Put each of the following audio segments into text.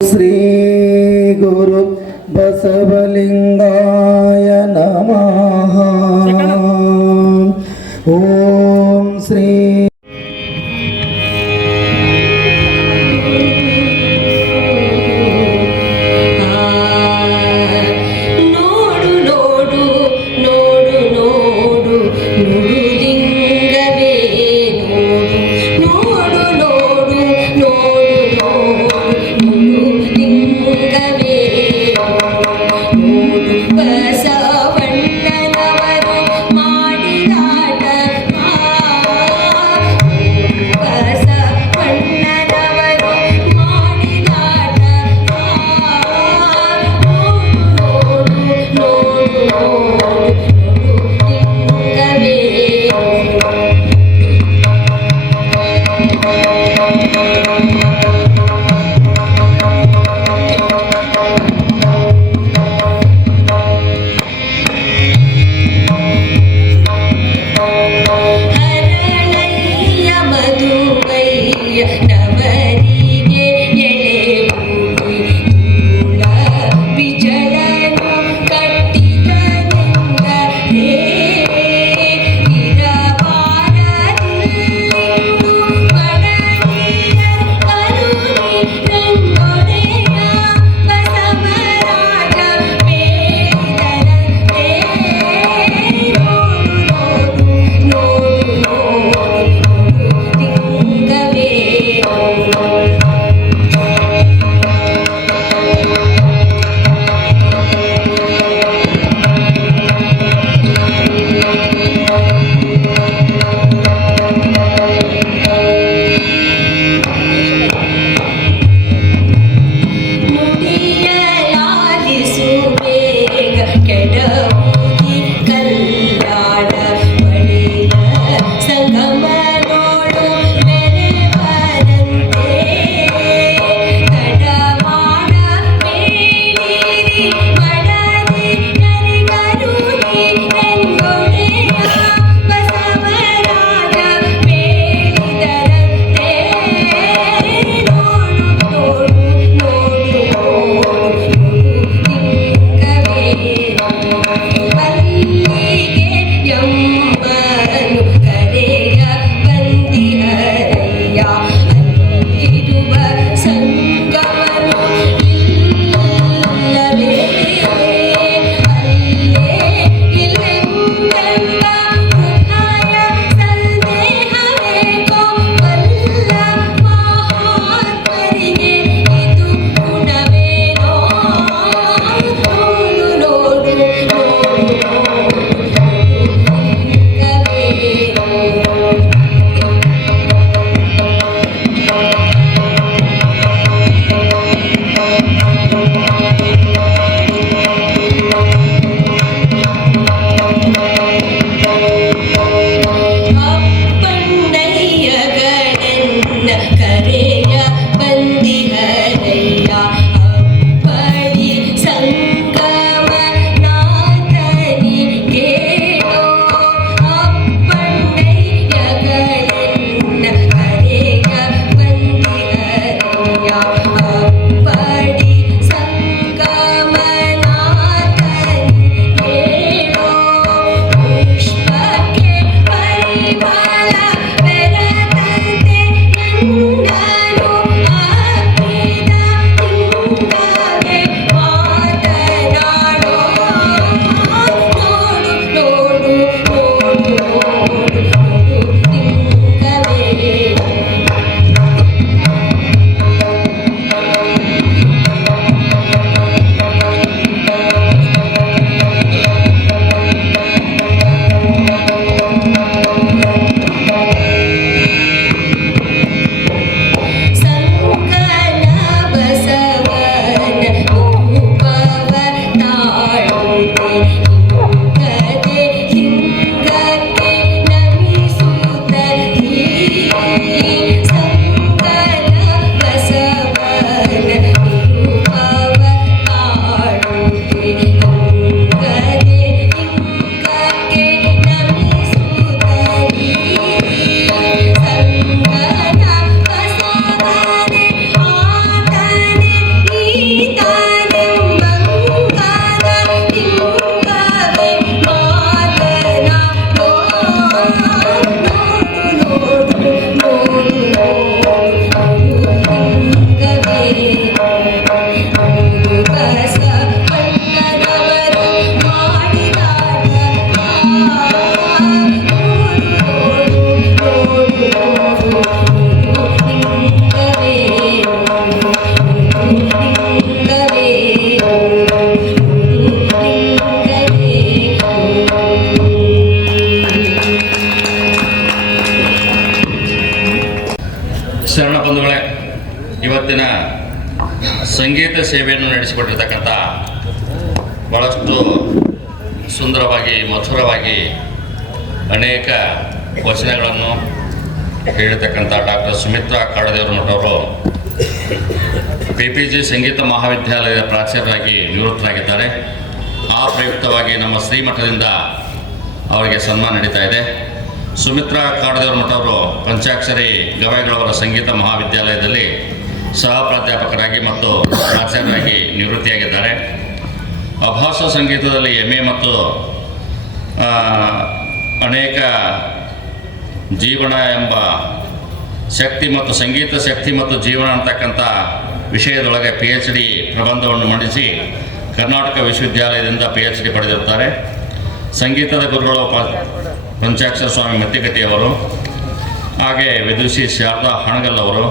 ಶ್ರೀ ಗುರು ಬಸವಲಿಂಗಾಯ ನಮಃ no. ಸೇವೆಯನ್ನು ನಡೆಸಿಕೊಟ್ಟಿರ್ತಕ್ಕಂಥ ಭಾಳಷ್ಟು ಸುಂದರವಾಗಿ, ಮಧುರವಾಗಿ ಅನೇಕ ವಚನಗಳನ್ನು ಹೇಳಿರ್ತಕ್ಕಂಥ ಡಾಕ್ಟರ್ ಸುಮಿತ್ರಾ ಕಾಡದೇವರು ಮಠವರು ಪಿ ಪಿ ಜಿ ಸಂಗೀತ ಮಹಾವಿದ್ಯಾಲಯದ ಪ್ರಾಚಾರ್ಯರಾಗಿ ನಿವೃತ್ತರಾಗಿದ್ದಾರೆ. ಆ ಪ್ರಯುಕ್ತವಾಗಿ ನಮ್ಮ ಶ್ರೀಮಠದಿಂದ ಅವರಿಗೆ ಸನ್ಮಾನ ನಡೀತಾ ಇದೆ. ಸುಮಿತ್ರಾ ಕಾಡದೇವರು ಮಠವರು ಪಂಚಾಕ್ಷರಿ ಗವಾಯಿಗಳವರ ಸಂಗೀತ ಮಹಾವಿದ್ಯಾಲಯದಲ್ಲಿ ಸಹ ಪ್ರಾಧ್ಯಾಪಕರಾಗಿ ಮತ್ತು ಪ್ರಾಚಾರ್ಯರಾಗಿ ನಿವೃತ್ತಿಯಾಗಿದ್ದಾರೆ. ಅಭಾಸ ಸಂಗೀತದಲ್ಲಿ ಎಂ ಎ ಮತ್ತು ಅನೇಕ ಜೀವನ ಎಂಬ ಶಕ್ತಿ ಮತ್ತು ಸಂಗೀತ ಶಕ್ತಿ ಮತ್ತು ಜೀವನ ಅಂತಕ್ಕಂಥ ವಿಷಯದೊಳಗೆ ಪಿ ಎಚ್ ಡಿ ಪ್ರಬಂಧವನ್ನು ಮಂಡಿಸಿ ಕರ್ನಾಟಕ ವಿಶ್ವವಿದ್ಯಾಲಯದಿಂದ ಪಿ ಎಚ್ ಡಿ ಪಡೆದಿರುತ್ತಾರೆ. ಸಂಗೀತದ ಗುರುಗಳು ಪಂಚಾಕ್ಷರ ಸ್ವಾಮಿ ಮತ್ತಿಗಟ್ಟಿಯವರು, ಹಾಗೆ ವಿದುಷಿ ಶಾರದಾ ಹಣಗಲ್ ಅವರು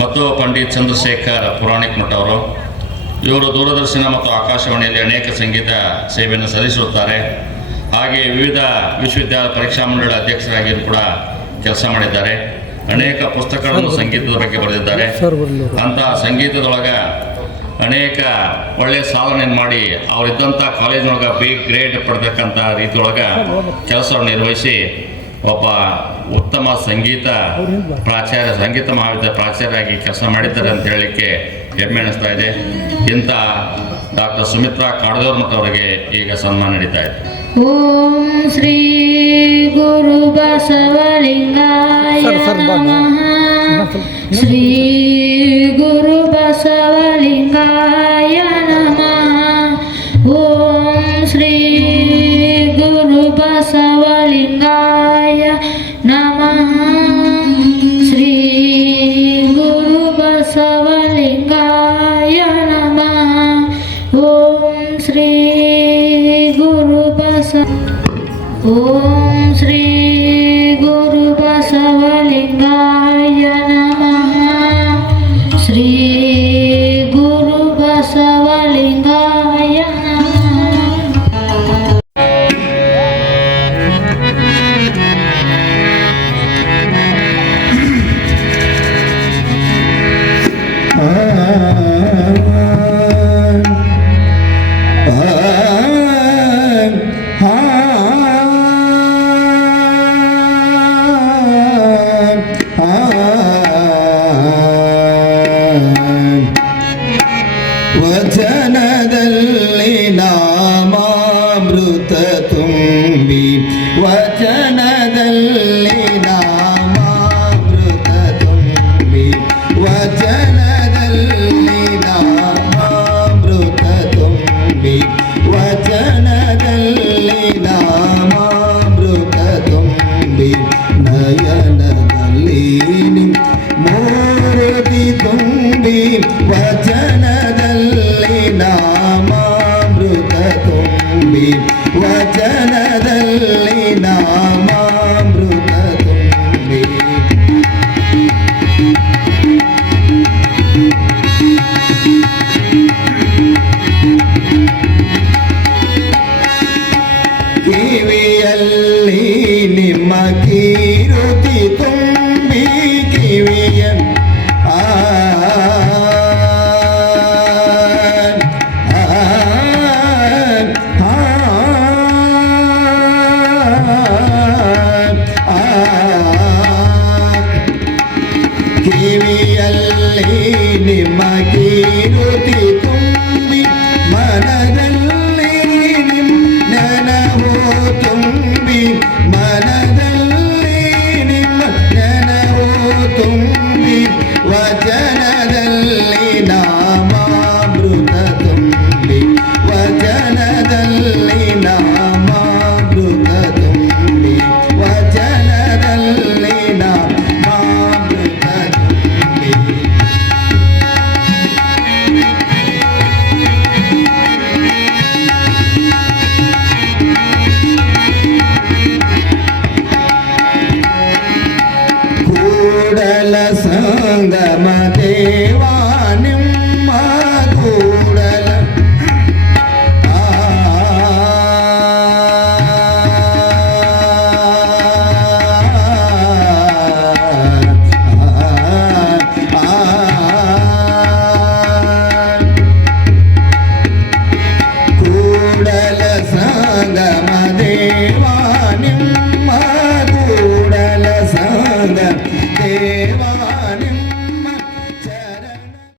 ಮತ್ತು ಪಂಡಿತ್ ಚಂದ್ರಶೇಖರ್ ಪುರಾಣಿಕ್ ಮಠ ಅವರು. ಇವರು ದೂರದರ್ಶನ ಮತ್ತು ಆಕಾಶವಾಣಿಯಲ್ಲಿ ಅನೇಕ ಸಂಗೀತ ಸೇವೆಯನ್ನು ಸಲ್ಲಿಸುತ್ತಾರೆ ಹಾಗೆ ವಿವಿಧ ವಿಶ್ವವಿದ್ಯಾಲಯ ಪರೀಕ್ಷಾ ಮಂಡಳ ಅಧ್ಯಕ್ಷರಾಗಿಯೂ ಕೂಡ ಕೆಲಸ ಮಾಡಿದ್ದಾರೆ. ಅನೇಕ ಪುಸ್ತಕಗಳನ್ನು ಸಂಗೀತದ ಬಗ್ಗೆ ಬರೆದಿದ್ದಾರೆ. ಅಂತಹ ಸಂಗೀತದೊಳಗೆ ಅನೇಕ ಒಳ್ಳೆಯ ಸಾಧನೆಯನ್ನು ಮಾಡಿ ಅವರಿದ್ದಂಥ ಕಾಲೇಜಿನೊಳಗೆ ಬಿ ಗ್ರೇಡ್ ಪಡೆದಕ್ಕಂಥ ರೀತಿಯೊಳಗೆ ಕೆಲಸವನ್ನು ನಿರ್ವಹಿಸಿ ಒಬ್ಬ ಉತ್ತಮ ಸಂಗೀತ ಪ್ರಾಚಾರ್ಯ ಸಂಗೀತ ಮಹಾವಿದ್ಯಾಲಯ ಪ್ರಾಚಾರ್ಯರಾಗಿ ಕೆಲಸ ಮಾಡಿದ್ದಾರೆ ಅಂತ ಹೇಳಲಿಕ್ಕೆ ಹೆಮ್ಮೆ ಅನಿಸ್ತಾ ಇದೆ. ಇಂಥ ಡಾಕ್ಟರ್ ಸುಮಿತ್ರಾ ಕಾಡದೋರ್ ಮತ್ತು ಅವರಿಗೆ ಈಗ ಸನ್ಮಾನ ನಡೀತಾ ಇದೆ. ಓಂ ಶ್ರೀ ಗುರು ಬಸವಲಿಂಗಾಯ ನಮಃ. ಶ್ರೀ ಗುರು ಬಸವಲಿಂಗಾಯ ನಮಃ. ಓಂ ಶ್ರೀ أمسكتم بي وجاء సంగమదేవా.